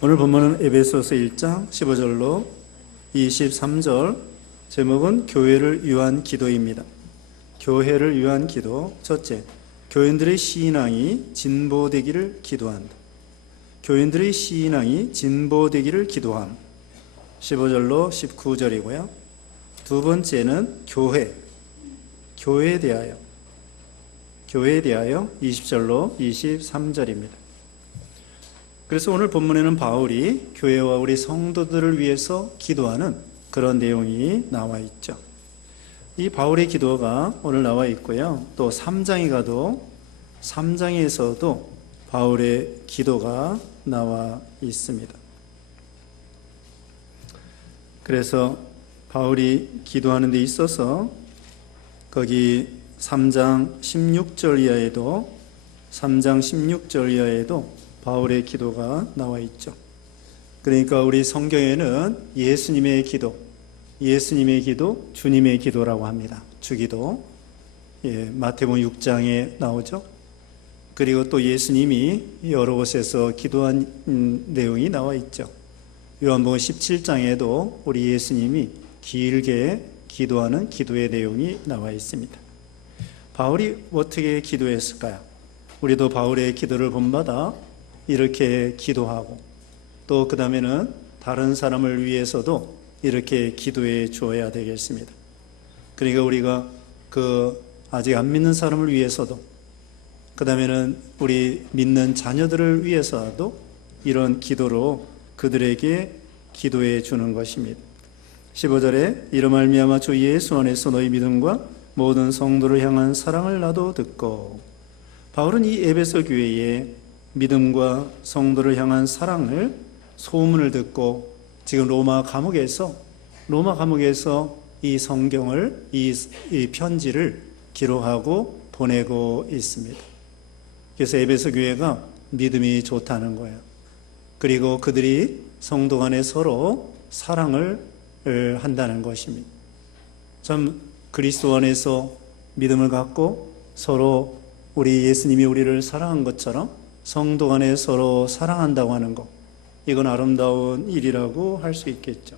오늘 본문은 에베소서 1장 15절로 23절, 제목은 교회를 위한 기도입니다. 교회를 위한 기도. 첫째, 교인들의 신앙이 진보되기를 기도한다. 교인들의 신앙이 진보되기를 기도함. 15절로 19절이고요. 두 번째는 교회에 대하여 20절로 23절입니다. 그래서 오늘 본문에는 바울이 교회와 우리 성도들을 위해서 기도하는 그런 내용이 나와 있죠. 이 바울의 기도가 오늘 나와 있고요. 또 3장에 가도 3장에서도 바울의 기도가 나와 있습니다. 그래서 바울이 기도하는 데 있어서 거기 3장 16절 이하에도 바울의 기도가 나와 있죠. 그러니까 우리 성경에는 예수님의 기도, 주님의 기도라고 합니다. 주기도. 마태복음 6장에 나오죠. 그리고 또 예수님이 여러 곳에서 기도한 내용이 나와 있죠. 요한복음 17장에도 우리 예수님이 길게 기도하는 기도의 내용이 나와 있습니다. 바울이 어떻게 기도했을까요? 우리도 바울의 기도를 본받아 이렇게 기도하고, 또 그 다음에는 다른 사람을 위해서도 이렇게 기도해 주어야 되겠습니다. 그러니까 우리가 아직 안 믿는 사람을 위해서도, 그 다음에는 우리 믿는 자녀들을 위해서도 이런 기도로 그들에게 기도해 주는 것입니다. 15절에 이로 말미암아 주 예수 안에서 너희 믿음과 모든 성도를 향한 사랑을 나도 듣고. 바울은 이 에베소 교회에 믿음과 성도를 향한 사랑을, 소문을 듣고 지금 로마 감옥에서 이 성경을, 이 편지를 기록하고 보내고 있습니다. 그래서 에베소 교회가 믿음이 좋다는 거예요. 그리고 그들이 성도 간에 서로 사랑을 한다는 것입니다. 참 그리스도 안에서 믿음을 갖고 서로 우리 예수님이 우리를 사랑한 것처럼 성도 간에 서로 사랑한다고 하는 것, 이건 아름다운 일이라고 할 수 있겠죠.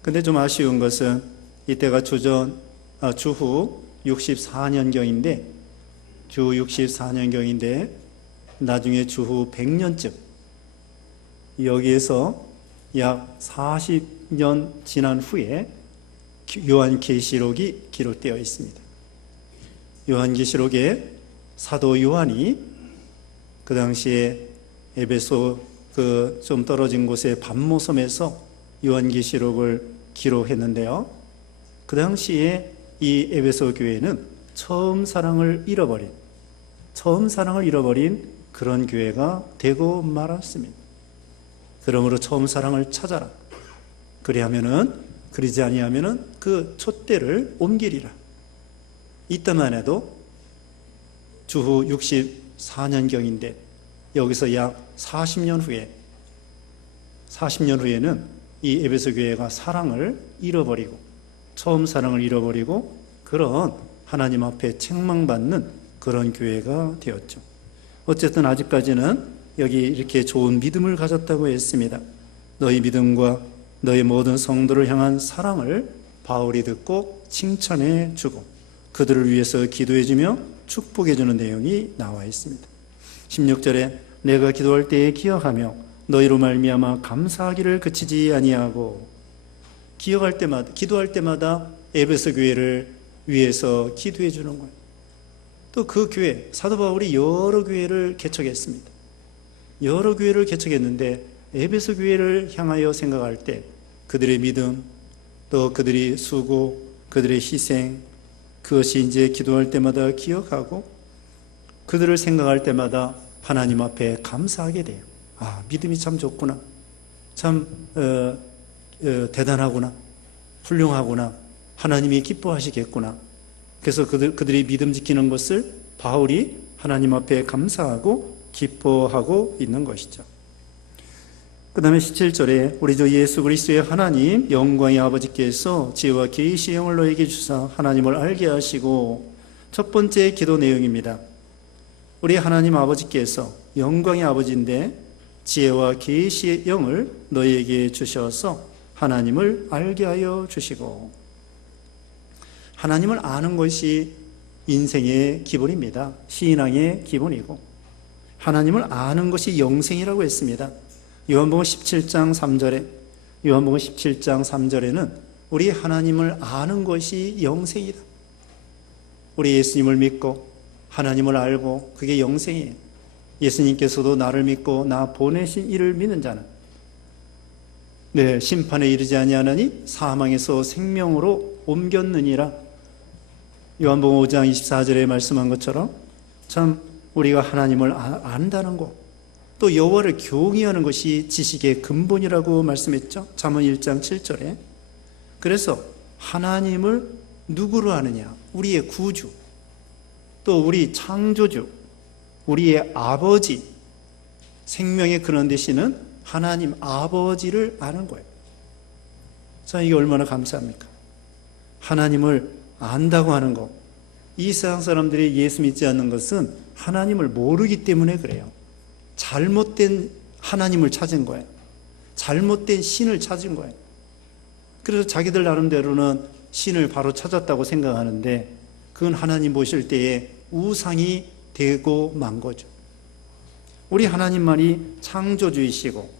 근데 좀 아쉬운 것은 이때가 주후 64년경인데 나중에 주후 100년쯤, 여기에서 약 40년 지난 후에 요한계시록이 기록되어 있습니다. 요한계시록에 사도 요한이 그 당시에 에베소 좀 떨어진 곳의 밤모섬에서 요한계시록을 기록했는데요. 그 당시에 이 에베소 교회는 처음 사랑을 잃어버린 그런 교회가 되고 말았습니다. 그러므로 처음 사랑을 찾아라. 그러지 아니하면은 그 촛대를 옮기리라. 이때만 해도 주후 64년경인데 여기서 약 40년 후에는 이 에베소 교회가 처음 사랑을 잃어버리고 그런 하나님 앞에 책망받는 그런 교회가 되었죠. 어쨌든 아직까지는 여기 이렇게 좋은 믿음을 가졌다고 했습니다. 너희 믿음과 너희 모든 성도를 향한 사랑을 바울이 듣고 칭찬해 주고 그들을 위해서 기도해 주며 축복해 주는 내용이 나와 있습니다. 16절에 내가 기도할 때에 기억하며 너희로 말미암아 감사하기를 그치지 아니하고. 기도할 때마다 에베소 교회를 위해서 기도해 주는 거예요. 또 그 교회, 사도 바울이 여러 교회를 개척했습니다. 여러 교회를 개척했는데 에베소 교회를 향하여 생각할 때 그들의 믿음, 또 그들의 수고, 그들의 희생, 그것이 이제 기도할 때마다 기억하고 그들을 생각할 때마다 하나님 앞에 감사하게 돼요. 믿음이 참 좋구나. 참 대단하구나. 훌륭하구나. 하나님이 기뻐하시겠구나. 그래서 그들이 믿음 지키는 것을 바울이 하나님 앞에 감사하고 기뻐하고 있는 것이죠. 그 다음에 17절에 우리 주 예수 그리스도의 하나님 영광의 아버지께서 지혜와 계시의 영을 너에게 주사 하나님을 알게 하시고. 첫 번째 기도 내용입니다. 우리 하나님 아버지께서 영광의 아버지인데 지혜와 계시의 영을 너희에게 주셔서 하나님을 알게 하여 주시고. 하나님을 아는 것이 인생의 기본입니다. 신앙의 기본이고, 하나님을 아는 것이 영생이라고 했습니다. 요한복음 17장 3절에는 우리 하나님을 아는 것이 영생이다. 우리 예수님을 믿고 하나님을 알고 그게 영생이에요. 예수님께서도 나를 믿고 나 보내신 이를 믿는 자는 심판에 이르지 아니하나니 사망에서 생명으로 옮겼느니라. 요한복음 5장 24절에 말씀한 것처럼 참 우리가 하나님을 안다는 것, 또 여호와를 경외하는 것이 지식의 근본이라고 말씀했죠. 잠언 1장 7절에. 그래서 하나님을 누구로 아느냐? 우리의 구주, 또 우리 창조주, 우리의 아버지, 생명의 근원 되시는 하나님 아버지를 아는 거예요. 자, 이게 얼마나 감사합니까? 하나님을 안다고 하는 것. 이 세상 사람들이 예수 믿지 않는 것은 하나님을 모르기 때문에 그래요. 잘못된 하나님을 찾은 거예요. 잘못된 신을 찾은 거예요. 그래서 자기들 나름대로는 신을 바로 찾았다고 생각하는데 그건 하나님 보실 때에 우상이 되고 만 거죠. 우리 하나님만이 창조주이시고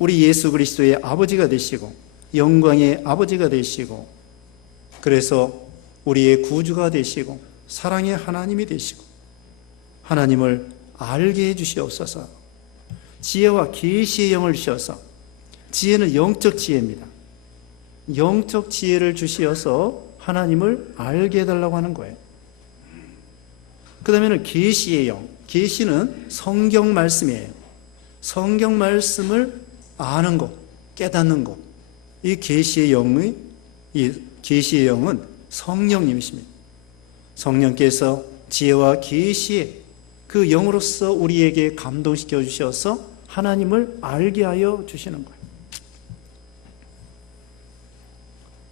우리 예수 그리스도의 아버지가 되시고 영광의 아버지가 되시고, 그래서 우리의 구주가 되시고 사랑의 하나님이 되시고 하나님을 알게 해주시옵소서. 지혜와 계시의 영을 주셔서, 지혜는 영적 지혜입니다. 영적 지혜를 주시어서 하나님을 알게 해달라고 하는 거예요. 그 다음에는 계시의 영. 계시는 성경 말씀이에요. 성경 말씀을 아는 것, 깨닫는 것. 이 계시의 영은 성령님이십니다. 성령께서 지혜와 계시의 그 영으로서 우리에게 감동시켜 주셔서 하나님을 알게 하여 주시는 거예요.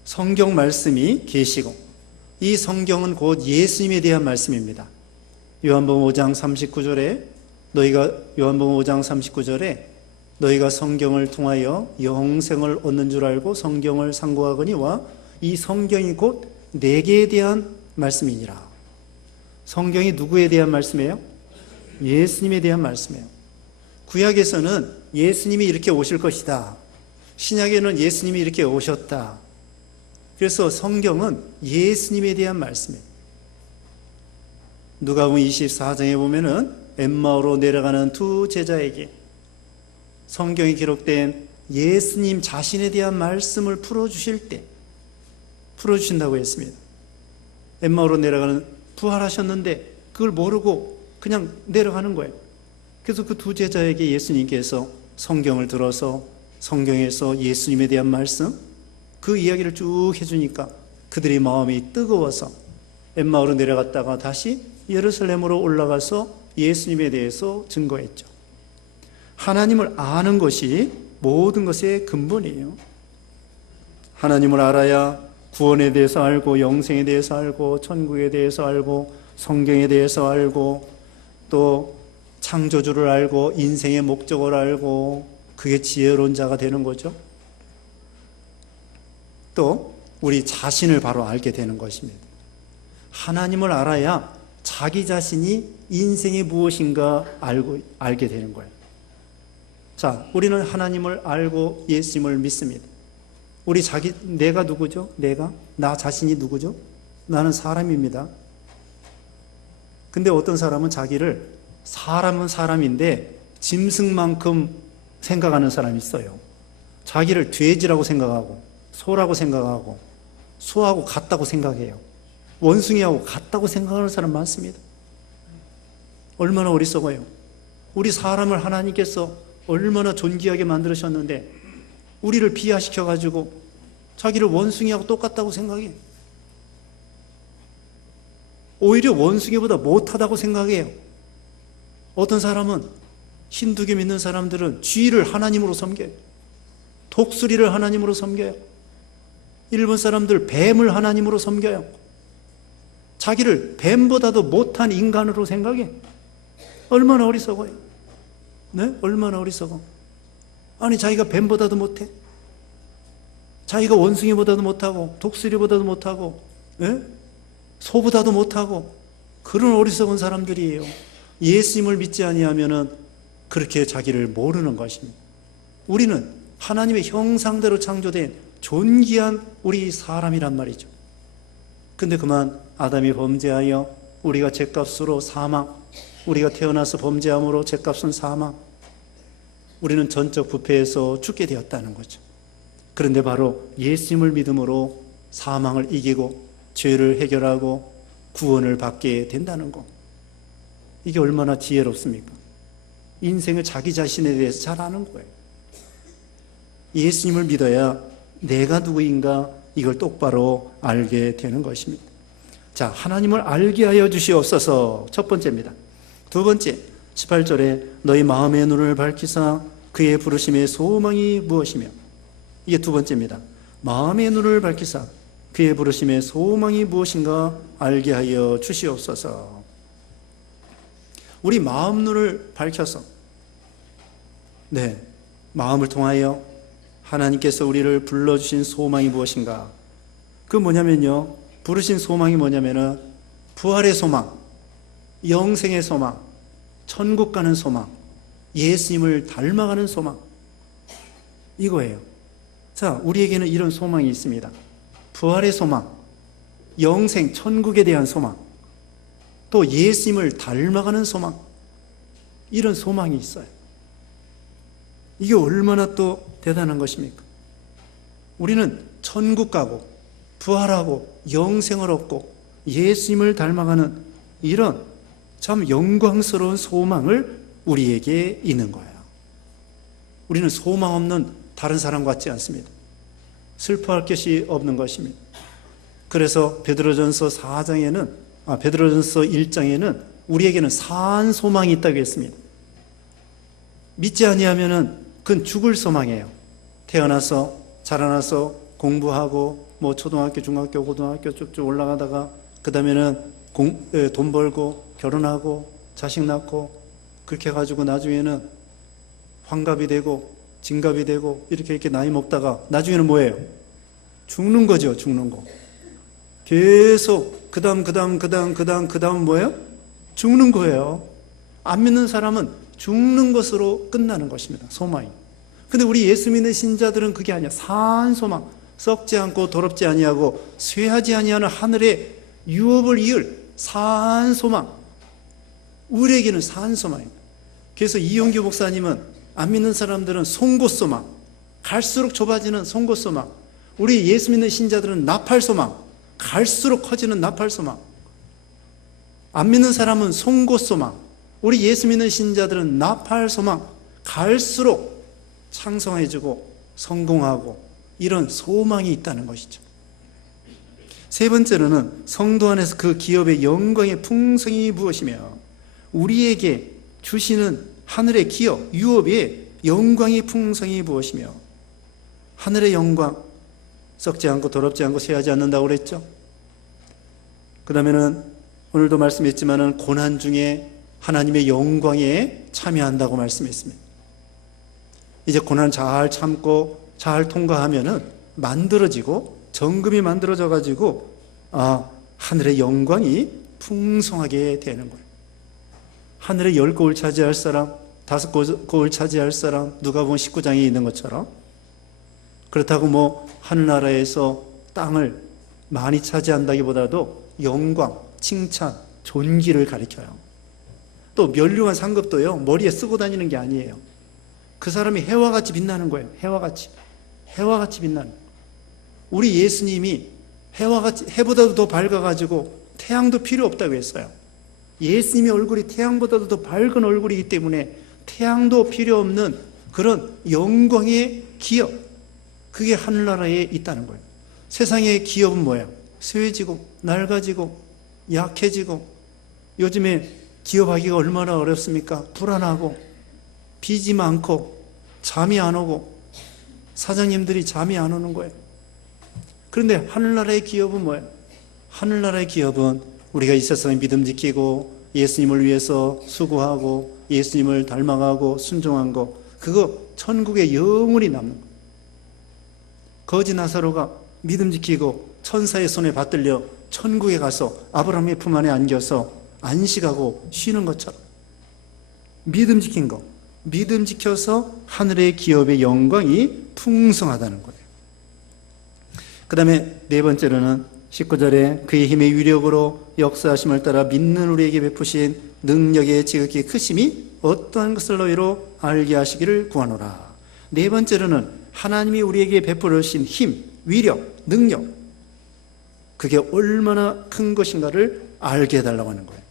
성경 말씀이 계시고, 이 성경은 곧 예수님에 대한 말씀입니다. 요한복음 5장 39절에 너희가 성경을 통하여 영생을 얻는 줄 알고 성경을 상고하거니와 이 성경이 곧 내게 대한 말씀이니라. 성경이 누구에 대한 말씀이에요? 예수님에 대한 말씀이에요. 구약에서는 예수님이 이렇게 오실 것이다. 신약에는 예수님이 이렇게 오셨다. 그래서 성경은 예수님에 대한 말씀이에요. 누가복음 24장에 보면은 엠마오로 내려가는 두 제자에게 성경에 기록된 예수님 자신에 대한 말씀을 풀어주신다고 했습니다. 엠마오로 내려가는, 부활하셨는데 그걸 모르고 그냥 내려가는 거예요. 그래서 그 두 제자에게 예수님께서 성경을 들어서 성경에서 예수님에 대한 말씀, 그 이야기를 쭉 해주니까 그들의 마음이 뜨거워서 엠마오로 내려갔다가 다시 예루살렘으로 올라가서 예수님에 대해서 증거했죠. 하나님을 아는 것이 모든 것의 근본이에요. 하나님을 알아야 구원에 대해서 알고, 영생에 대해서 알고, 천국에 대해서 알고, 성경에 대해서 알고, 또 창조주를 알고, 인생의 목적을 알고, 그게 지혜로운 자가 되는 거죠. 또 우리 자신을 바로 알게 되는 것입니다. 하나님을 알아야 자기 자신이 인생이 무엇인가 알게 되는 거예요. 자, 우리는 하나님을 알고 예수님을 믿습니다. 내가 누구죠? 나 자신이 누구죠? 나는 사람입니다. 근데 어떤 사람은 자기를, 사람은 사람인데 짐승만큼 생각하는 사람이 있어요. 자기를 돼지라고 생각하고, 소라고 생각하고, 소하고 같다고 생각해요. 원숭이하고 같다고 생각하는 사람 많습니다. 얼마나 어리석어요. 우리 사람을 하나님께서 얼마나 존귀하게 만들으셨는데 우리를 비하시켜가지고 자기를 원숭이하고 똑같다고 생각해요. 오히려 원숭이보다 못하다고 생각해요. 어떤 사람은, 힌두교 믿는 사람들은 쥐를 하나님으로 섬겨요. 독수리를 하나님으로 섬겨요. 일본 사람들 뱀을 하나님으로 섬겨요. 자기를 뱀보다도 못한 인간으로 생각해. 얼마나 어리석어요. 네? 얼마나 어리석어. 아니 자기가 뱀보다도 못해? 자기가 원숭이보다도 못하고 독수리보다도 못하고 소보다도 못하고 그런 어리석은 사람들이에요. 예수님을 믿지 아니하면은 그렇게 자기를 모르는 것입니다. 우리는 하나님의 형상대로 창조된 존귀한 우리 사람이란 말이죠. 근데 그만 아담이 범죄하여 우리가 죗값으로 사망, 우리가 태어나서 범죄함으로 죗값은 사망, 우리는 전적 부패에서 죽게 되었다는 거죠. 그런데 바로 예수님을 믿음으로 사망을 이기고 죄를 해결하고 구원을 받게 된다는 것. 이게 얼마나 지혜롭습니까? 인생을 자기 자신에 대해서 잘 아는 거예요. 예수님을 믿어야 내가 누구인가 이걸 똑바로 알게 되는 것입니다. 자, 하나님을 알게 하여 주시옵소서. 첫 번째입니다. 두 번째, 18절에 너희 마음의 눈을 밝히사 그의 부르심의 소망이 무엇이며, 이게 두 번째입니다. 마음의 눈을 밝히사 그의 부르심의 소망이 무엇인가 알게 하여 주시옵소서. 우리 마음 눈을 밝혀서 마음을 통하여 하나님께서 우리를 불러주신 소망이 무엇인가? 그 뭐냐면요, 부르신 소망이 뭐냐면은 부활의 소망, 영생의 소망, 천국 가는 소망, 예수님을 닮아가는 소망, 이거예요. 자, 우리에게는 이런 소망이 있습니다. 부활의 소망, 영생, 천국에 대한 소망, 또 예수님을 닮아가는 소망, 이런 소망이 있어요. 이게 얼마나 또 대단한 것입니까? 우리는 천국 가고 부활하고 영생을 얻고 예수님을 닮아가는 이런 참 영광스러운 소망을 우리에게 있는 거예요. 우리는 소망 없는 다른 사람 같지 않습니다. 슬퍼할 것이 없는 것입니다. 그래서 베드로전서 1장에는 우리에게는 사한 소망이 있다고 했습니다. 믿지 아니하면은 그건 죽을 소망이에요. 태어나서 자라나서 공부하고 초등학교, 중학교, 고등학교 쭉쭉 올라가다가 그 다음에는 돈 벌고 결혼하고 자식 낳고 그렇게 해가지고 나중에는 환갑이 되고 진갑이 되고 이렇게 나이 먹다가 나중에는 뭐예요? 죽는 거죠. 죽는 거. 계속 그 다음 뭐예요? 죽는 거예요. 안 믿는 사람은 죽는 것으로 끝나는 것입니다. 소망이. 근데 우리 예수 믿는 신자들은 그게 아니야. 사한 소망, 썩지 않고 더럽지 아니하고 쇠하지 아니하는 하늘의 유업을 이을 사한 소망, 우리에게는 사한 소망입니다. 그래서 이용규 목사님은 안 믿는 사람들은 송곳 소망, 갈수록 좁아지는 송곳 소망, 우리 예수 믿는 신자들은 나팔 소망, 갈수록 커지는 나팔 소망, 안 믿는 사람은 송곳 소망, 우리 예수 믿는 신자들은 나팔 소망, 갈수록 창성해지고 성공하고 이런 소망이 있다는 것이죠. 세 번째로는 성도 안에서 그 기업의 영광의 풍성이 무엇이며, 우리에게 주시는 하늘의 기업, 유업의 영광의 풍성이 무엇이며, 하늘의 영광, 썩지 않고 더럽지 않고 쇠하지 않는다고 그랬죠. 그 다음에는 오늘도 말씀했지만은 고난 중에 하나님의 영광에 참여한다고 말씀했습니다. 이제 고난 잘 참고 잘 통과하면은 만들어지고 정금이 만들어져 가지고 하늘의 영광이 풍성하게 되는 거예요. 하늘의 10고을 차지할 사람, 5고을 차지할 사람, 누가복음 19장에 있는 것처럼. 그렇다고 하늘나라에서 땅을 많이 차지한다기보다도 영광, 칭찬, 존귀를 가리켜요. 또 면류관 상급도요, 머리에 쓰고 다니는 게 아니에요. 그 사람이 해와 같이 빛나는 거예요. 해와 같이 빛나는 거예요. 우리 예수님이 해보다도 더 밝아가지고 태양도 필요 없다고 했어요. 예수님의 얼굴이 태양보다도 더 밝은 얼굴이기 때문에 태양도 필요 없는 그런 영광의 기업, 그게 하늘나라에 있다는 거예요. 세상의 기업은 뭐예요? 쇠해지고 낡아지고 약해지고, 요즘에 기업하기가 얼마나 어렵습니까? 불안하고 빚이 많고 잠이 안 오고 사장님들이 잠이 안 오는 거예요. 그런데 하늘나라의 기업은 뭐예요? 하늘나라의 기업은 우리가 이 세상에 믿음 지키고 예수님을 위해서 수고하고 예수님을 닮아가고 순종한 거, 그거 천국에 영원히 남는 거예요. 거지 나사로가 믿음 지키고 천사의 손에 받들려 천국에 가서 아브라함의 품 안에 안겨서 안식하고 쉬는 것처럼 믿음 지킨 거, 믿음 지켜서 하늘의 기업의 영광이 풍성하다는 거예요. 그 다음에 네 번째로는 19절에 그의 힘의 위력으로 역사하심을 따라 믿는 우리에게 베푸신 능력의 지극히 크심이 어떠한 것을 너희로 알게 하시기를 구하노라. 네 번째로는 하나님이 우리에게 베풀으신 힘, 위력, 능력, 그게 얼마나 큰 것인가를 알게 해달라고 하는 거예요.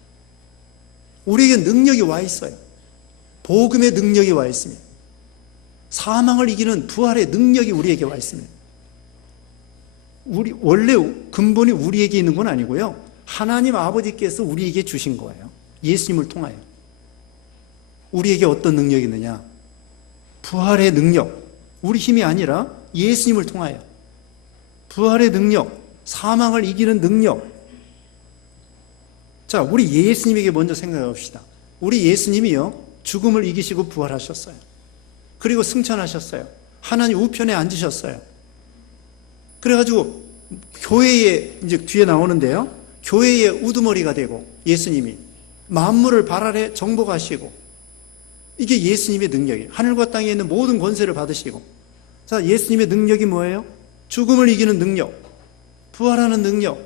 우리에게 능력이 와 있어요. 복음의 능력이 와 있습니다. 사망을 이기는 부활의 능력이 우리에게 와 있습니다. 원래 근본이 우리에게 있는 건 아니고요. 하나님 아버지께서 우리에게 주신 거예요. 예수님을 통하여. 우리에게 어떤 능력이 있느냐? 부활의 능력. 우리 힘이 아니라 예수님을 통하여. 부활의 능력, 사망을 이기는 능력. 자, 우리 예수님에게 먼저 생각해 봅시다. 우리 예수님이요, 죽음을 이기시고 부활하셨어요. 그리고 승천하셨어요. 하나님 우편에 앉으셨어요. 그래가지고 교회에 이제 뒤에 나오는데요, 교회의 우두머리가 되고 예수님이 만물을 발 아래 정복하시고, 이게 예수님의 능력이에요. 하늘과 땅에 있는 모든 권세를 받으시고. 자, 예수님의 능력이 뭐예요? 죽음을 이기는 능력, 부활하는 능력,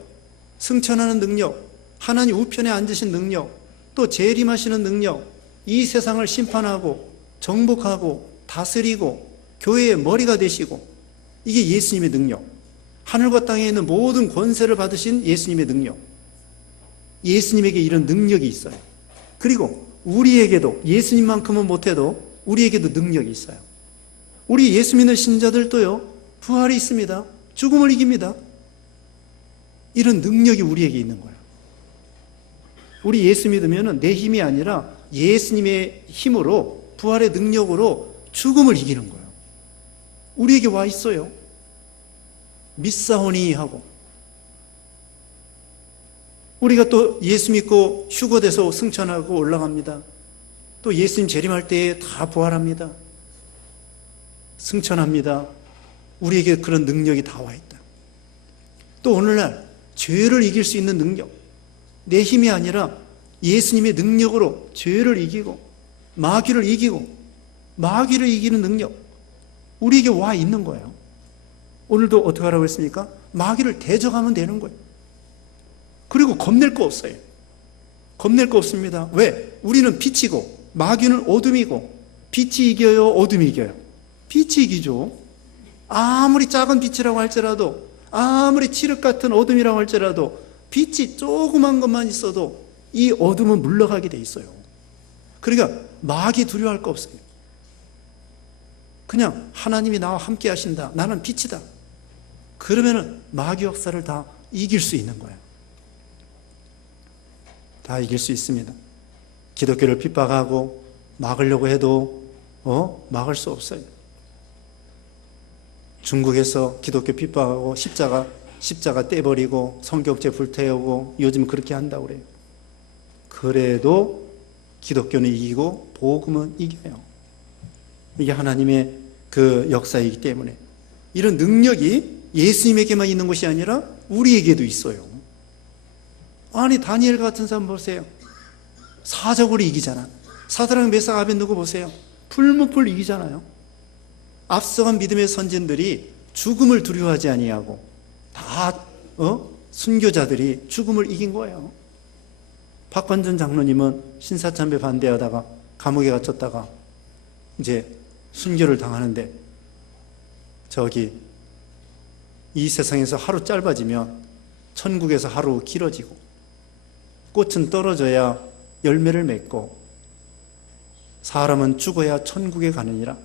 승천하는 능력, 하나님 우편에 앉으신 능력, 또 재림하시는 능력, 이 세상을 심판하고 정복하고 다스리고 교회의 머리가 되시고, 이게 예수님의 능력. 하늘과 땅에 있는 모든 권세를 받으신 예수님의 능력. 예수님에게 이런 능력이 있어요. 그리고 우리에게도, 예수님만큼은 못해도 우리에게도 능력이 있어요. 우리 예수 믿는 신자들도요, 부활이 있습니다. 죽음을 이깁니다. 이런 능력이 우리에게 있는 거예요. 우리 예수 믿으면 내 힘이 아니라 예수님의 힘으로, 부활의 능력으로 죽음을 이기는 거예요. 우리에게 와 있어요. 믿사오니 하고. 우리가 또 예수 믿고 휴거돼서 승천하고 올라갑니다. 또 예수님 재림할 때에 다 부활합니다. 승천합니다. 우리에게 그런 능력이 다 와 있다. 또 오늘날 죄를 이길 수 있는 능력, 내 힘이 아니라 예수님의 능력으로 죄를 이기고 마귀를 이기고 마귀를 이기는 능력, 우리에게 와 있는 거예요. 오늘도 어떻게 하라고 했습니까? 마귀를 대적하면 되는 거예요. 그리고 겁낼 거 없어요. 겁낼 거 없습니다. 왜? 우리는 빛이고 마귀는 어둠이고, 빛이 이겨요, 어둠이 이겨요? 빛이 이기죠. 아무리 작은 빛이라고 할지라도, 아무리 칠흑 같은 어둠이라고 할지라도 빛이 조그만 것만 있어도 이 어둠은 물러가게 돼 있어요. 그러니까 마귀 두려워할 거 없어요. 그냥 하나님이 나와 함께 하신다, 나는 빛이다, 그러면은 마귀 역사를 다 이길 수 있는 거예요. 다 이길 수 있습니다. 기독교를 핍박하고 막으려고 해도 막을 수 없어요. 중국에서 기독교 핍박하고 십자가 떼버리고 성경책 불태우고 요즘 그렇게 한다고 그래요. 그래도 기독교는 이기고 복음은 이겨요. 이게 하나님의 그 역사이기 때문에 이런 능력이 예수님에게만 있는 것이 아니라 우리에게도 있어요. 아니, 다니엘 같은 사람 보세요. 사적으로 이기잖아. 사드락 메삭 아벤느고 보세요. 풀무풀 이기잖아요. 앞서간 믿음의 선진들이 죽음을 두려워하지 아니하고 다 순교자들이 죽음을 이긴 거예요. 박관전 장로님은 신사참배 반대하다가 감옥에 갇혔다가 이제 순교를 당하는데, 저기 이 세상에서 하루 짧아지면 천국에서 하루 길어지고, 꽃은 떨어져야 열매를 맺고 사람은 죽어야 천국에 가느니라,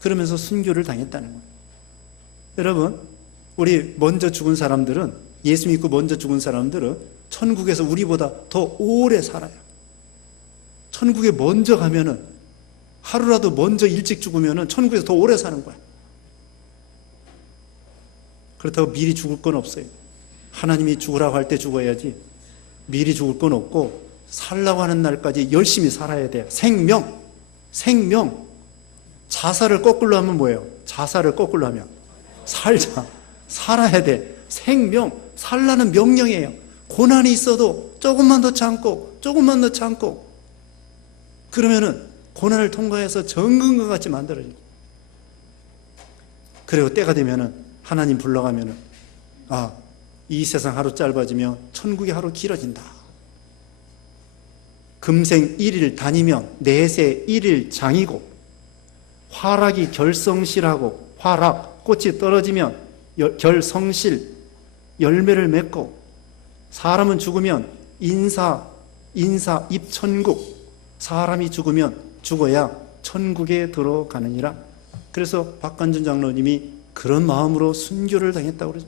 그러면서 순교를 당했다는 거예요. 여러분, 우리 먼저 죽은 사람들은, 예수 믿고 먼저 죽은 사람들은 천국에서 우리보다 더 오래 살아요. 천국에 먼저 가면은, 하루라도 먼저 일찍 죽으면은 천국에서 더 오래 사는 거야. 그렇다고 미리 죽을 건 없어요. 하나님이 죽으라고 할 때 죽어야지, 미리 죽을 건 없고 살라고 하는 날까지 열심히 살아야 돼요. 생명. 자살을 거꾸로 하면 뭐예요? 자살을 거꾸로 하면 살자. 살아야 돼. 생명, 살라는 명령이에요. 고난이 있어도 조금만 더 참고, 조금만 더 참고, 그러면은 고난을 통과해서 정금과 같이 만들어지고, 그리고 때가 되면은 하나님 불러가면은, 아, 이 세상 하루 짧아지면 천국이 하루 길어진다. 금생 1일 다니면 내세 1일 장이고, 화락이 결성실하고, 화락, 꽃이 떨어지면 결성실, 열매를 맺고, 사람은 죽으면 인사, 입천국, 사람이 죽어야 천국에 들어가느니라. 그래서 박관준 장로님이 그런 마음으로 순교를 당했다고 그러죠.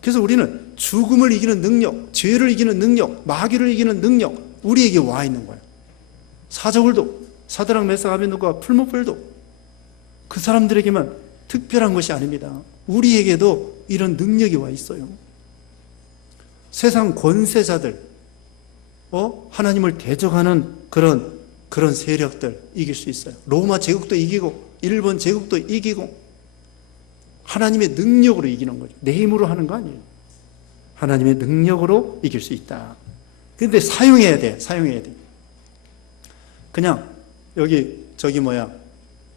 그래서 우리는 죽음을 이기는 능력, 죄를 이기는 능력, 마귀를 이기는 능력, 우리에게 와 있는 거예요. 사저울도, 사드락 메삭 아벤노고와 풀무불도 그 사람들에게만 특별한 것이 아닙니다. 우리에게도 이런 능력이 와 있어요. 세상 권세자들, 하나님을 대적하는 그런 세력들 이길 수 있어요. 로마 제국도 이기고, 일본 제국도 이기고, 하나님의 능력으로 이기는 거죠. 내 힘으로 하는 거 아니에요. 하나님의 능력으로 이길 수 있다. 그런데 사용해야 돼. 그냥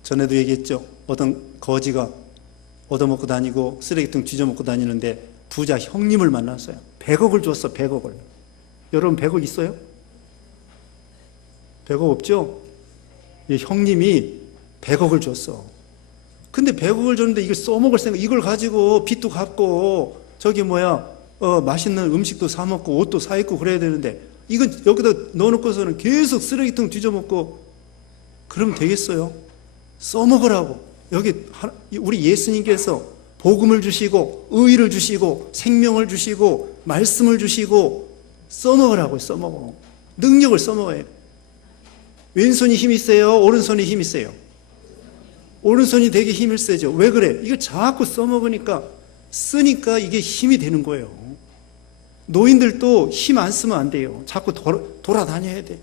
전에도 얘기했죠. 어떤 거지가 얻어먹고 다니고 쓰레기통 뒤져먹고 다니는데 부자 형님을 만났어요. 100억을 줬어. 100억을. 여러분 100억 있어요? 100억 없죠? 형님이 100억을 줬어. 근데 100억을 줬는데 이걸 써먹을 생각, 이걸 가지고 빚도 갚고 맛있는 음식도 사 먹고 옷도 사 입고 그래야 되는데, 이건 여기다 넣어놓고서는 계속 쓰레기통 뒤져먹고 그러면 되겠어요? 써먹으라고. 여기 우리 예수님께서 복음을 주시고 의를 주시고 생명을 주시고 말씀을 주시고 써먹으라고. 써먹어. 능력을 써먹어야 돼. 왼손이 힘이 세요? 오른손이 힘이 세요? 오른손이 되게 힘을 세죠. 왜 그래? 이걸 자꾸 써먹으니까, 쓰니까 이게 힘이 되는 거예요. 노인들도 힘 안 쓰면 안 돼요. 자꾸 돌아다녀야 돼.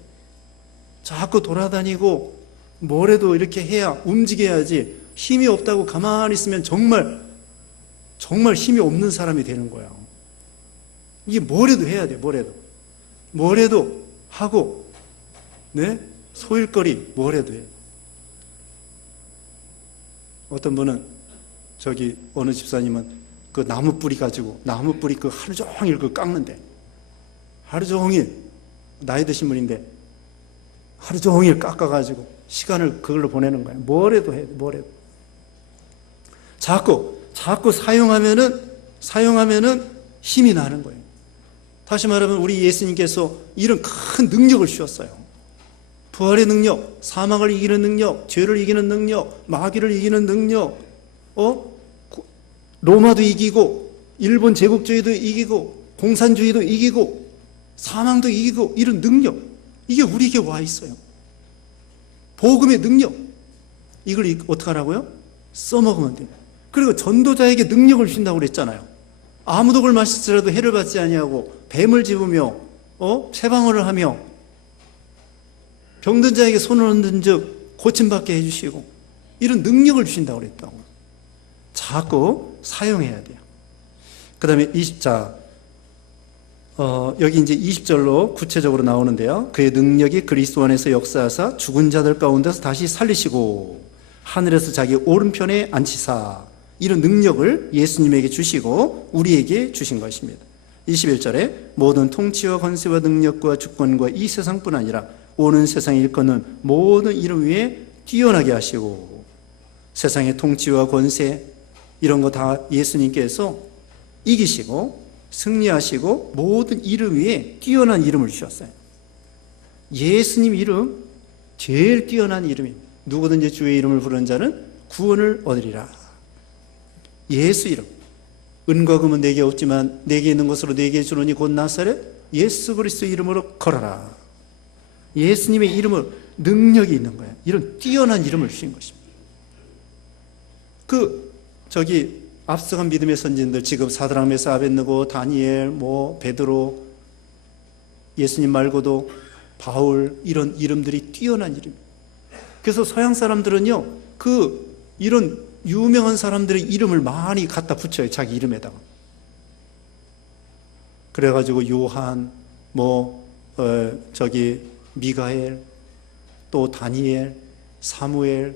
자꾸 돌아다니고 뭐래도 이렇게 해야, 움직여야지. 힘이 없다고 가만히 있으면 정말 힘이 없는 사람이 되는 거야. 이게 뭐래도 해야 돼. 뭐래도 하고, 네? 소일거리 뭐래도 해. 어떤 분은 어느 집사님은 그 나무 뿌리 가지고 하루 종일 깎는데, 하루 종일 나이 드신 분인데 하루 종일 깎아가지고 시간을 그걸로 보내는 거예요. 뭐래도 해. 자꾸 사용하면은 힘이 나는 거예요. 다시 말하면 우리 예수님께서 이런 큰 능력을 주셨어요. 부활의 능력, 사망을 이기는 능력, 죄를 이기는 능력, 마귀를 이기는 능력, 로마도 이기고, 일본 제국주의도 이기고, 공산주의도 이기고, 사망도 이기고, 이런 능력, 이게 우리에게 와 있어요. 복음의 능력, 이걸 어떻게 하라고요? 써먹으면 돼요. 그리고 전도자에게 능력을 주신다고 그랬잖아요. 아무 독을 마실지라도 해를 받지 아니하고, 뱀을 집으며 세방언을 하며, 병든 자에게 손을 얹은 즉 고침받게 해주시고, 이런 능력을 주신다고 그랬다고. 자꾸 사용해야 돼요. 그 다음에 여기 이제 20절로 구체적으로 나오는데요. 그의 능력이 그리스도 안에서 역사하사 죽은 자들 가운데서 다시 살리시고 하늘에서 자기 오른편에 앉히사, 이런 능력을 예수님에게 주시고 우리에게 주신 것입니다. 21절에 모든 통치와 권세와 능력과 주권과 이 세상뿐 아니라 오는 세상에 일컫는 모든 이름 위에 뛰어나게 하시고, 세상의 통치와 권세 이런 거 다 예수님께서 이기시고 승리하시고 모든 이름 위에 뛰어난 이름을 주셨어요. 예수님 이름 제일 뛰어난 이름이, 누구든지 주의 이름을 부르는 자는 구원을 얻으리라. 예수 이름. 은과 금은 내게 없지만 내게 있는 것으로 내게 주노니 곧 나사렛 예수 그리스도 이름으로 걸어라. 예수님의 이름은 능력이 있는 거예요. 이런 뛰어난 이름을 주신 것입니다. 앞서간 믿음의 선진들, 지금 사드락 메삭 아벳느고, 다니엘, 베드로, 예수님 말고도 바울, 이런 이름들이 뛰어난 이름이에요. 그래서 서양 사람들은요, 이런 유명한 사람들의 이름을 많이 갖다 붙여요. 자기 이름에다가. 그래가지고 요한, 미가엘, 또 다니엘, 사무엘,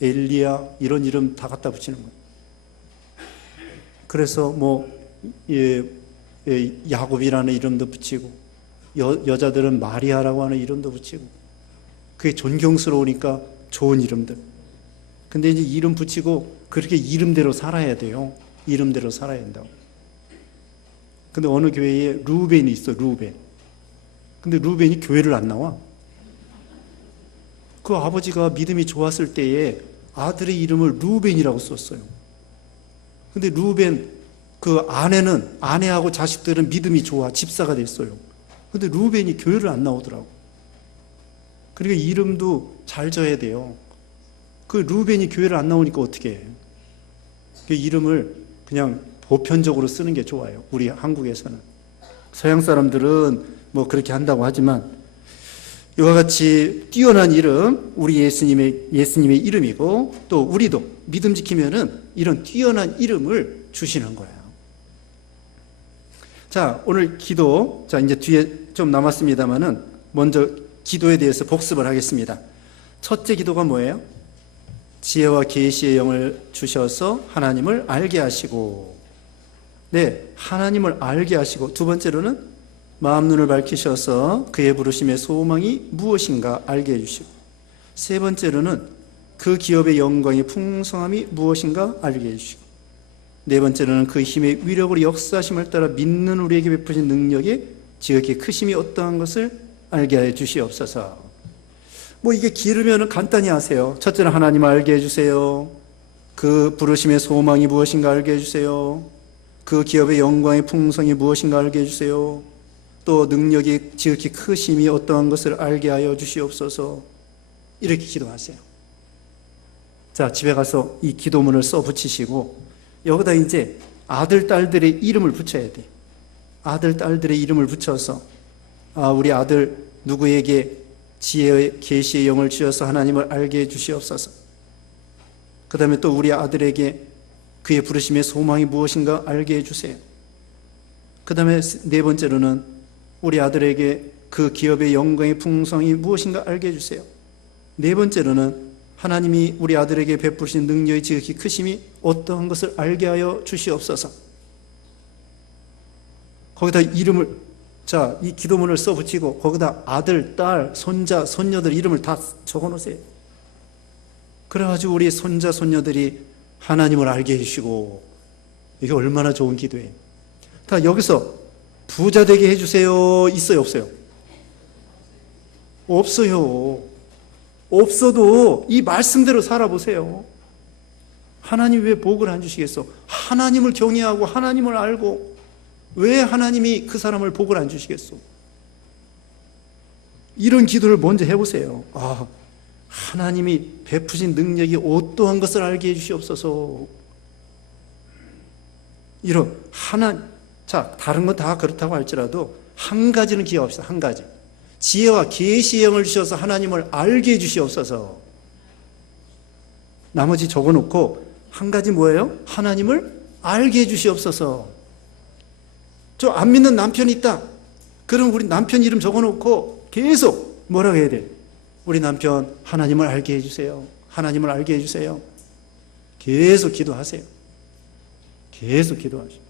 엘리야, 이런 이름 다 갖다 붙이는 거예요. 그래서 야곱이라는 이름도 붙이고, 여자들은 마리아라고 하는 이름도 붙이고, 그게 존경스러우니까 좋은 이름들. 근데 이제 이름 붙이고 그렇게 이름대로 살아야 돼요. 이름대로 살아야 된다고. 근데 어느 교회에 루벤이 있어, 루벤. 근데 루벤이 교회를 안 나와. 그 아버지가 믿음이 좋았을 때에 아들의 이름을 루벤이라고 썼어요. 근데 루벤, 그 아내하고 자식들은 믿음이 좋아, 집사가 됐어요. 근데 루벤이 교회를 안 나오더라고. 그러니까 이름도 잘 져야 돼요. 그 루벤이 교회를 안 나오니까 어떻게 해? 그 이름을 그냥 보편적으로 쓰는 게 좋아요. 우리 한국에서는. 서양 사람들은 그렇게 한다고 하지만, 이와 같이 뛰어난 이름, 우리 예수님의 이름이고, 또 우리도 믿음 지키면은 이런 뛰어난 이름을 주시는 거예요. 자, 오늘 기도, 자, 이제 뒤에 좀 남았습니다만은, 먼저 기도에 대해서 복습을 하겠습니다. 첫째 기도가 뭐예요? 지혜와 계시의 영을 주셔서 하나님을 알게 하시고, 네, 하나님을 알게 하시고, 두 번째로는 마음 눈을 밝히셔서 그의 부르심의 소망이 무엇인가 알게 해주시고, 세 번째로는 그 기업의 영광의 풍성함이 무엇인가 알게 해주시고, 네 번째로는 그 힘의 위력으로 역사하심을 따라 믿는 우리에게 베푸신 능력의 지극히 크심이 어떠한 것을 알게 해 주시옵소서. 이게 길으면 간단히 하세요. 첫째는 하나님을 알게 해주세요. 그 부르심의 소망이 무엇인가 알게 해주세요. 그 기업의 영광의 풍성이 무엇인가 알게 해주세요. 또 능력이 지극히 크심이 어떠한 것을 알게 하여 주시옵소서. 이렇게 기도하세요. 자, 집에 가서 이 기도문을 써 붙이시고, 여기다 이제 아들, 딸들의 이름을 붙여야 돼. 아들, 딸들의 이름을 붙여서, 우리 아들 누구에게 지혜의 계시의 영을 주셔서 하나님을 알게 해 주시옵소서. 그 다음에 또 우리 아들에게 그의 부르심의 소망이 무엇인가 알게 해주세요. 그 다음에 네 번째로는 우리 아들에게 그 기업의 영광의 풍성이 무엇인가 알게 해주세요. 네 번째로는 하나님이 우리 아들에게 베푸신 능력의 지극히 크심이 어떠한 것을 알게 하여 주시옵소서. 거기다 이름을, 자, 이 기도문을 써붙이고 거기다 아들, 딸, 손자, 손녀들 이름을 다 적어놓으세요. 그래가지고 우리 손자, 손녀들이 하나님을 알게 해주시고, 이게 얼마나 좋은 기도예요. 다 여기서 부자 되게 해주세요. 있어요, 없어요? 없어요. 없어도 이 말씀대로 살아보세요. 하나님 왜 복을 안 주시겠어? 하나님을 경외하고 하나님을 알고 왜 하나님이 그 사람을 복을 안 주시겠어? 이런 기도를 먼저 해보세요. 하나님이 베푸신 능력이 어떠한 것을 알게 해주시옵소서. 자, 다른 건 다 그렇다고 할지라도 한 가지는 기억합시다. 한 가지. 지혜와 계시의 영을 주셔서 하나님을 알게 해주시옵소서. 나머지 적어놓고 한 가지 뭐예요? 하나님을 알게 해주시옵소서. 저 안 믿는 남편이 있다. 그럼 우리 남편 이름 적어놓고 계속 뭐라고 해야 돼? 우리 남편 하나님을 알게 해주세요. 하나님을 알게 해주세요. 계속 기도하세요. 계속 기도하세요.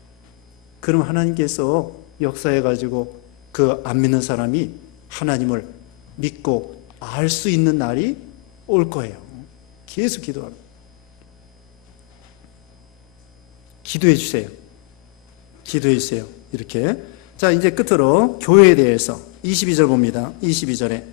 그럼 하나님께서 역사해가지고 그 안 믿는 사람이 하나님을 믿고 알 수 있는 날이 올 거예요. 계속 기도하고 기도해 주세요. 기도해 주세요. 이렇게. 자, 이제 끝으로 교회에 대해서 22절 봅니다. 22절에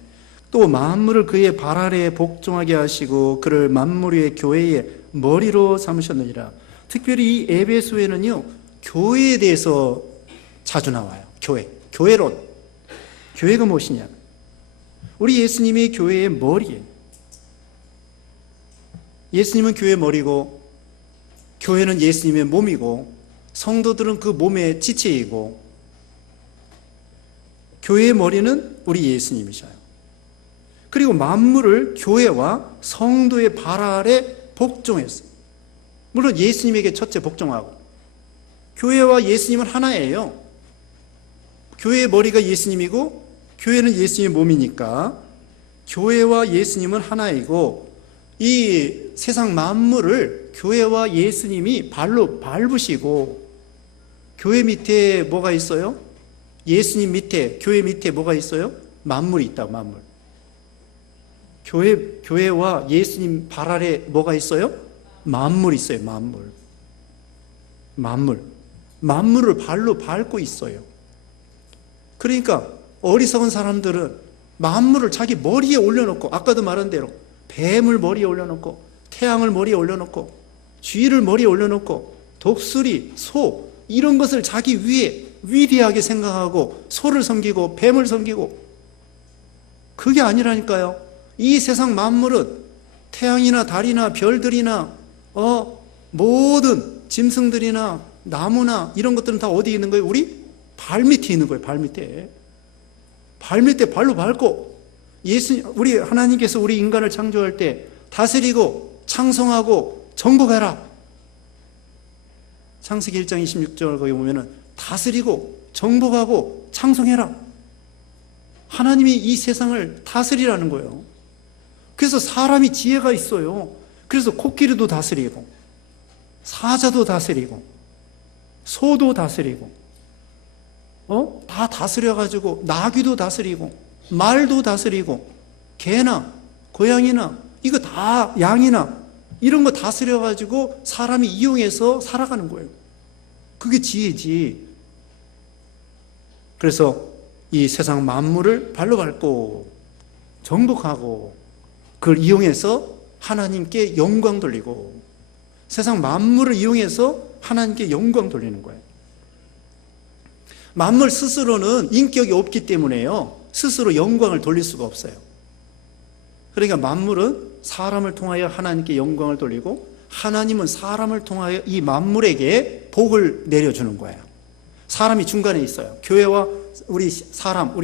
또 만물을 그의 발 아래에 복종하게 하시고 그를 만물 위의 교회의 머리로 삼으셨느니라. 특별히 이 에베소에는요, 교회에 대해서 자주 나와요. 교회론. 교회가 무엇이냐? 우리 예수님이 교회의 머리예요. 예수님은 교회의 머리고, 교회는 예수님의 몸이고, 성도들은 그 몸의 지체이고, 교회의 머리는 우리 예수님이셔요. 그리고 만물을 교회와 성도의 발 아래 복종했어요. 물론 예수님에게 첫째 복종하고, 교회와 예수님은 하나예요. 교회의 머리가 예수님이고 교회는 예수님의 몸이니까 교회와 예수님은 하나이고, 이 세상 만물을 교회와 예수님이 발로 밟으시고, 교회 밑에 뭐가 있어요? 예수님 밑에, 교회 밑에 뭐가 있어요? 만물이 있다, 만물. 교회와 예수님 발 아래 뭐가 있어요? 만물이 있어요, 만물. 만물을 발로 밟고 있어요. 그러니까 어리석은 사람들은 만물을 자기 머리에 올려놓고, 아까도 말한 대로 뱀을 머리에 올려놓고, 태양을 머리에 올려놓고, 쥐를 머리에 올려놓고, 독수리, 소, 이런 것을 자기 위에 위대하게 생각하고 소를 섬기고 뱀을 섬기고, 그게 아니라니까요. 이 세상 만물은 태양이나 달이나 별들이나 모든 짐승들이나 나무나 이런 것들은 다 어디에 있는 거예요? 우리 발 밑에 있는 거예요. 발 밑에 발로 밟고, 우리 하나님께서 우리 인간을 창조할 때 다스리고 창성하고 정복해라. 창세기 1장 26절 거기 보면은 다스리고 정복하고 창성해라. 하나님이 이 세상을 다스리라는 거예요. 그래서 사람이 지혜가 있어요. 그래서 코끼리도 다스리고, 사자도 다스리고, 소도 다스리고, 다 다스려가지고, 나귀도 다스리고, 말도 다스리고, 개나 고양이나 이거 다, 양이나 이런 거 다스려가지고 사람이 이용해서 살아가는 거예요. 그게 지혜지. 그래서 이 세상 만물을 발로 밟고 정복하고, 그걸 이용해서 하나님께 영광 돌리고, 세상 만물을 이용해서 하나님께 영광 돌리는 거예요. 만물 스스로는 인격이 없기 때문에요, 스스로 영광을 돌릴 수가 없어요. 그러니까 만물은 사람을 통하여 하나님께 영광을 돌리고, 하나님은 사람을 통하여 이 만물에게 복을 내려주는 거예요. 사람이 중간에 있어요. 교회와 우리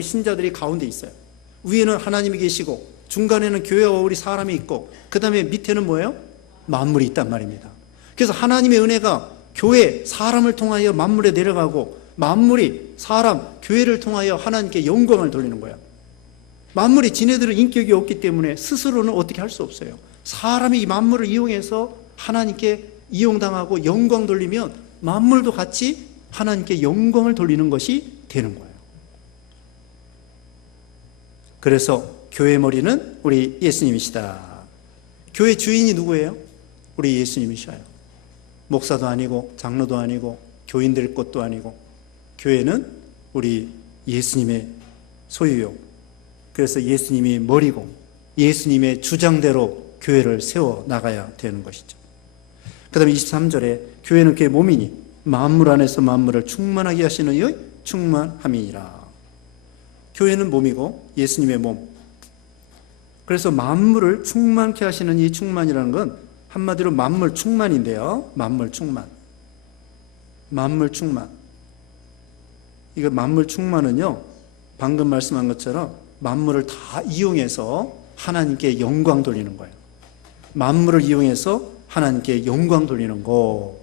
신자들이 가운데 있어요. 위에는 하나님이 계시고, 중간에는 교회와 우리 사람이 있고, 그 다음에 밑에는 뭐예요? 만물이 있단 말입니다. 그래서 하나님의 은혜가 교회, 사람을 통하여 만물에 내려가고, 만물이 사람, 교회를 통하여 하나님께 영광을 돌리는 거예요. 만물이 지네들은 인격이 없기 때문에 스스로는 어떻게 할 수 없어요. 사람이 이 만물을 이용해서 하나님께 이용당하고 영광 돌리면 만물도 같이 하나님께 영광을 돌리는 것이 되는 거예요. 그래서 교회 머리는 우리 예수님이시다. 교회 주인이 누구예요? 우리 예수님이셔요. 목사도 아니고 장로도 아니고 교인들 것도 아니고, 교회는 우리 예수님의 소유요. 그래서 예수님이 머리고 예수님의 주장대로 교회를 세워 나가야 되는 것이죠. 그 다음에 23절에 교회는 그의 몸이니 만물 안에서 만물을 충만하게 하시는 이의 충만함이니라. 교회는 몸이고 예수님의 몸. 그래서 만물을 충만케 하시는 이 충만이라는 건 한마디로 만물 충만인데요. 만물 충만. 이거 만물 충만은요, 방금 말씀한 것처럼 만물을 다 이용해서 하나님께 영광 돌리는 거예요. 만물을 이용해서 하나님께 영광 돌리는 거.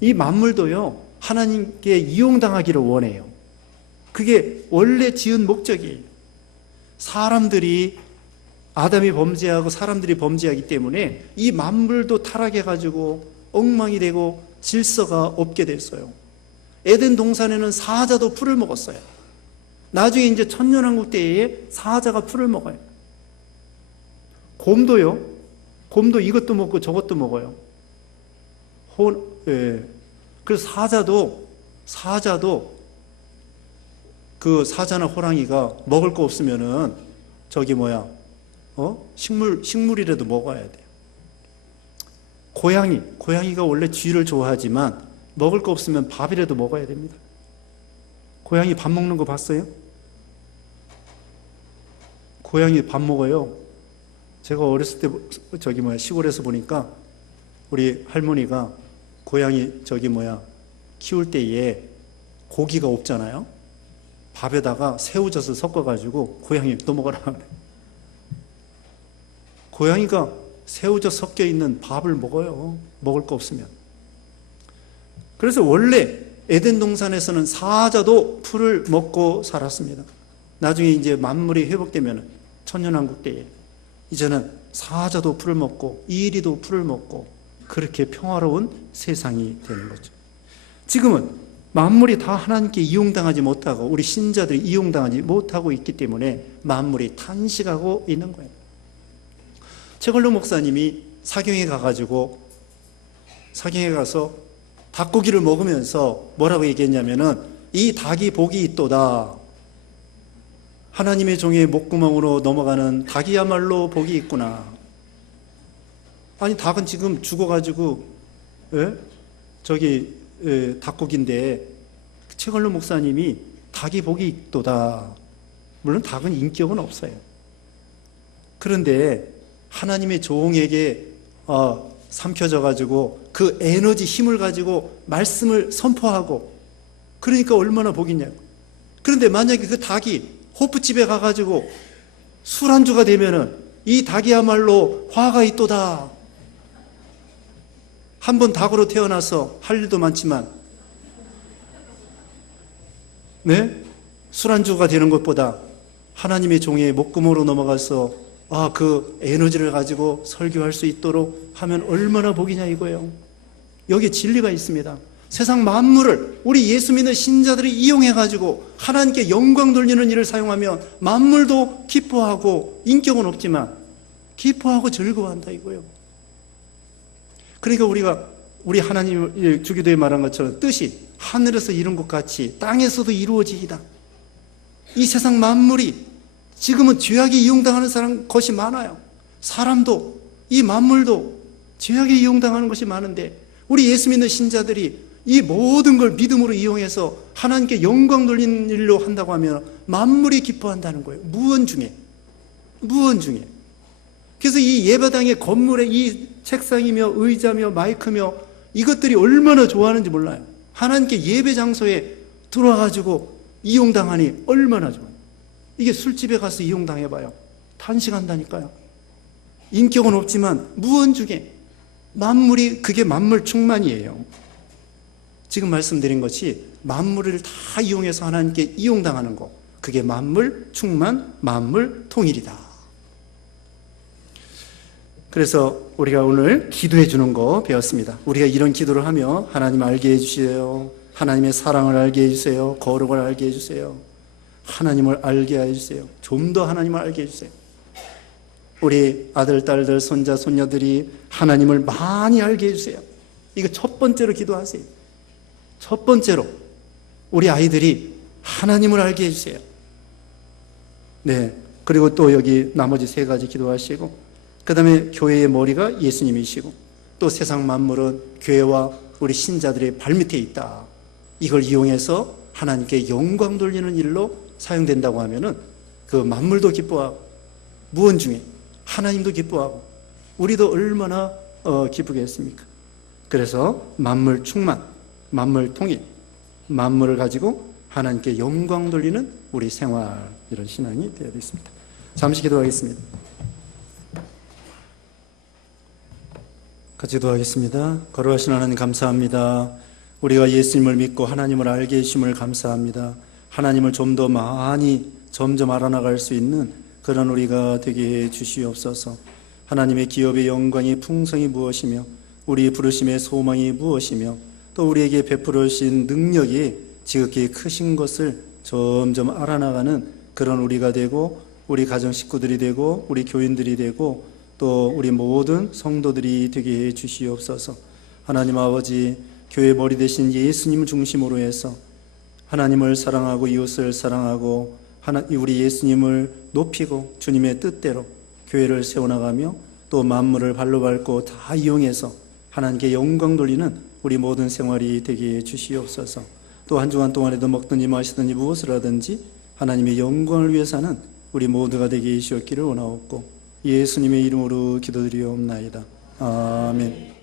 이 만물도요, 하나님께 이용당하기를 원해요. 그게 원래 지은 목적이에요. 사람들이, 아담이 범죄하고 사람들이 범죄하기 때문에 이 만물도 타락해가지고 엉망이 되고 질서가 없게 됐어요. 에덴 동산에는 사자도 풀을 먹었어요. 나중에 이제 천년왕국 때에 사자가 풀을 먹어요. 곰도 이것도 먹고 저것도 먹어요. 그래서 사자도 그 사자나 호랑이가 먹을 거 없으면은 식물이라도 먹어야 돼요. 고양이가 원래 쥐를 좋아하지만 먹을 거 없으면 밥이라도 먹어야 됩니다. 고양이 밥 먹는 거 봤어요? 고양이 밥 먹어요. 제가 어렸을 때 시골에서 보니까 우리 할머니가 고양이 키울 때에 고기가 없잖아요. 밥에다가 새우젓을 섞어가지고 고양이 또 먹으라 그래. 고양이가 새우젓 섞여 있는 밥을 먹어요. 먹을 거 없으면. 그래서 원래 에덴 동산에서는 사자도 풀을 먹고 살았습니다. 나중에 이제 만물이 회복되면 천년왕국 때에 이제는 사자도 풀을 먹고 이리도 풀을 먹고 그렇게 평화로운 세상이 되는 거죠. 지금은 만물이 다 하나님께 이용당하지 못하고 우리 신자들이 이용당하지 못하고 있기 때문에 만물이 탄식하고 있는 거예요. 최걸록 목사님이 사경에 가서 닭고기를 먹으면서 뭐라고 얘기했냐면은 이 닭이 복이 있도다. 하나님의 종의 목구멍으로 넘어가는 닭이야말로 복이 있구나. 아니 닭은 지금 죽어가지고 닭고기인데 최걸록 목사님이 닭이 복이 있도다. 물론 닭은 인격은 없어요. 그런데 하나님의 종에게 삼켜져가지고 그 에너지 힘을 가지고 말씀을 선포하고 그러니까 얼마나 복이 있냐고. 그런데 만약에 그 닭이 호프집에 가가지고 술안주가 되면은 이 닭이야말로 화가 있도다. 한 번 닭으로 태어나서 할 일도 많지만 술안주가 되는 것보다 하나님의 종의 목구멍으로 넘어가서 그 에너지를 가지고 설교할 수 있도록 하면 얼마나 복이냐 이거예요. 여기 진리가 있습니다. 세상 만물을 우리 예수 믿는 신자들이 이용해가지고 하나님께 영광 돌리는 일을 사용하면 만물도 기뻐하고 인격은 없지만 기뻐하고 즐거워한다 이거예요. 그러니까 우리 하나님 주기도에 말한 것처럼 뜻이 하늘에서 이룬 것 같이 땅에서도 이루어지이다. 이 세상 만물이 지금은 죄악에 이용당하는 것이 많아요. 사람도 이 만물도 죄악에 이용당하는 것이 많은데 우리 예수 믿는 신자들이 이 모든 걸 믿음으로 이용해서 하나님께 영광 돌리는 일로 한다고 하면 만물이 기뻐한다는 거예요. 무언 중에. 그래서 이 예배당의 건물에 이 책상이며 의자며 마이크며 이것들이 얼마나 좋아하는지 몰라요. 하나님께 예배 장소에 들어와가지고 이용당하니 얼마나 좋아요. 이게 술집에 가서 이용당해봐요. 탄식한다니까요. 인격은 없지만 무언 중에 만물이 그게 만물 충만이에요. 지금 말씀드린 것이 만물을 다 이용해서 하나님께 이용당하는 것, 그게 만물 충만, 만물 통일이다. 그래서 우리가 오늘 기도해 주는 거 배웠습니다. 우리가 이런 기도를 하며 하나님 알게 해주세요. 하나님의 사랑을 알게 해주세요. 거룩을 알게 해주세요. 하나님을 알게 해주세요. 좀 더 하나님을 알게 해주세요. 우리 아들, 딸들, 손자, 손녀들이 하나님을 많이 알게 해주세요. 이거 첫 번째로 기도하세요. 첫 번째로 우리 아이들이 하나님을 알게 해주세요. 네. 그리고 또 여기 나머지 세 가지 기도하시고, 그 다음에 교회의 머리가 예수님이시고, 또 세상 만물은 교회와 우리 신자들의 발밑에 있다. 이걸 이용해서 하나님께 영광 돌리는 일로 사용된다고 하면은 그 만물도 기뻐하고, 무언 중에 하나님도 기뻐하고, 우리도 얼마나 기쁘겠습니까? 그래서 만물 충만, 만물 통일, 만물을 가지고 하나님께 영광 돌리는 우리 생활, 이런 신앙이 되어야 되겠습니다. 잠시 기도하겠습니다. 같이 기도하겠습니다. 거룩하신 하나님 감사합니다. 우리가 예수님을 믿고 하나님을 알게 해주심을 감사합니다. 하나님을 좀 더 많이 점점 알아나갈 수 있는 그런 우리가 되게 해 주시옵소서. 하나님의 기업의 영광이 풍성이 무엇이며 우리 부르심의 소망이 무엇이며 또 우리에게 베풀어 주신 능력이 지극히 크신 것을 점점 알아나가는 그런 우리가 되고, 우리 가정 식구들이 되고, 우리 교인들이 되고, 또 우리 모든 성도들이 되게 해 주시옵소서. 하나님 아버지, 교회 머리 대신 예수님을 중심으로 해서 하나님을 사랑하고 이웃을 사랑하고 우리 예수님을 높이고 주님의 뜻대로 교회를 세워나가며 또 만물을 발로 밟고 다 이용해서 하나님께 영광 돌리는 우리 모든 생활이 되게 해 주시옵소서. 또 한 주간 동안에도 먹든지 마시든지 무엇을 하든지 하나님의 영광을 위해서는 우리 모두가 되게 해주시옵기를 원하옵고 예수님의 이름으로 기도드리옵나이다. 아멘.